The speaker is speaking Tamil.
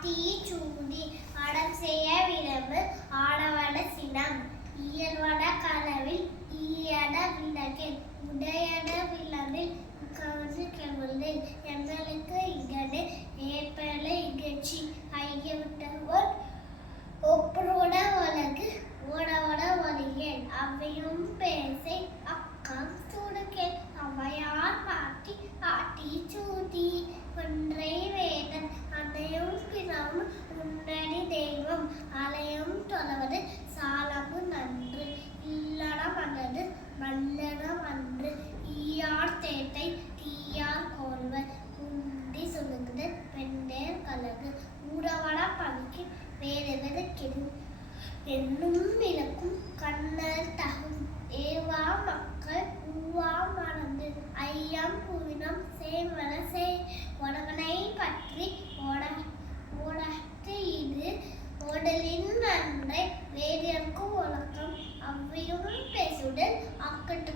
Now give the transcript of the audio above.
ஆட்டி சூடி அடம் செய்ய விரம்பு ஆடவட சினம் இயல்வட கனவில் ஈயட விளக்கில் உடையட விளம்பில் கவர்ந்து கெவலில் எங்களுக்கு இகடு ஏற்பல இகழ்ச்சி ஐயவிட்டவர் ஒப்பரோட உலகு ஓடவட ஒலியேன் அவையும் பேசை அக்கம் சுடுக்கேன் அவையார் பாட்டி ஆட்டி சூடி ஒன்றை வேதன் அன்னையும் பிறவும் முன்னணி தெய்வம் அலையும் தொலைவது சாலமு நன்று இல்லடம் அன்னது மல்லடம் அன்று ஈயார் தேட்டை தீயார் கோல்வர் குண்டி சொல்லுகிறது பெண்ணேர் கலகு ஊடவட பணிக்கு வேறெவது கெடு பெண்ணும் விளக்கும் கண்ணல் தகும் ஏவா மக்கள் ஊவா மணந்து ஐயம் புவினம் சேவன உடகனை பற்றி ஓடத்து இது ஓடலின் நன்றை வேதியர்க்கும் ஒழுக்கம் அவ்வியும் பேசுடல் அக்கட்டு